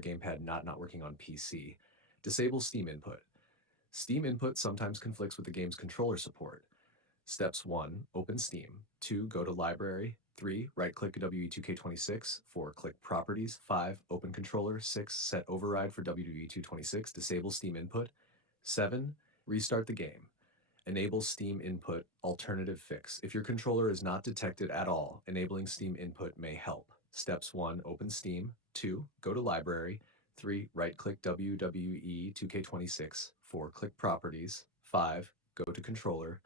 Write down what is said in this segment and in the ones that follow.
controller gamepad not working on PC. Disable Steam input. Steam input sometimes conflicts with the game's controller support. Steps 1. Open Steam. 2. Go to Library. 3. Right-click WWE 2K26. 4. Click Properties. 5. Open Controller. 6. Set Override for WWE 2K26. Disable Steam input. 7. Restart the game. Enable Steam input. Alternative fix. If your controller is not detected at all, enabling Steam input may help. Steps 1. Open Steam. 2. Go to Library. 3. Right-click WWE 2K26. 4. Click Properties. 5. Go to Controller.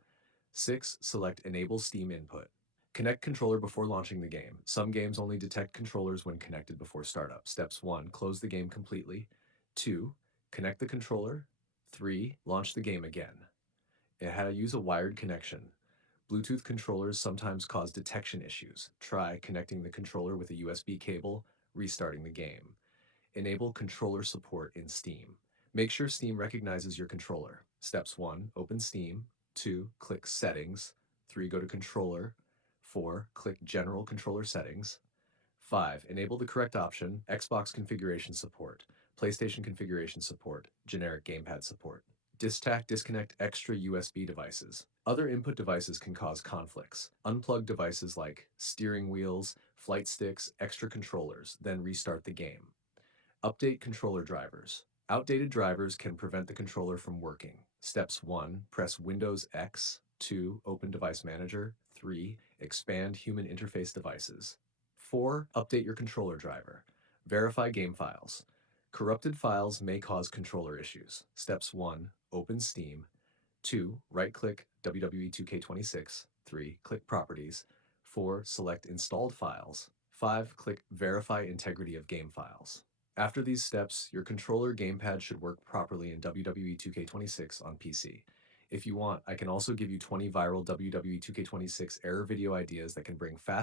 6. Select Enable Steam Input. Connect controller before launching the game. Some games only detect controllers when connected before startup. Steps 1. Close the game completely. 2. Connect the controller. 3. Launch the game again. It had to use a wired connection. Bluetooth controllers sometimes cause detection issues. Try connecting the controller with a USB cable, restarting the game. Enable controller support in Steam. Make sure Steam recognizes your controller. Steps 1. Open Steam. 2. Click Settings. 3. Go to Controller. 4. Click General Controller Settings. 5. Enable the correct option, Xbox configuration support, PlayStation configuration support, generic gamepad support. Disconnect extra USB devices. Other input devices can cause conflicts. Unplug devices like steering wheels, flight sticks, extra controllers, then restart the game. Update controller drivers. Outdated drivers can prevent the controller from working. Steps 1. Press Windows X. 2. Open Device Manager. 3. Expand Human Interface Devices. 4. Update your controller driver. Verify game files. Corrupted files may cause controller issues. Steps 1. Open Steam. 2. Right-click WWE 2K26. 3. Click Properties. 4. Select Installed Files. 5. Click Verify Integrity of Game Files. After these steps, your controller gamepad should work properly in WWE 2K26 on PC. If you want, I can also give you 20 viral WWE 2K26 error video ideas that can bring fast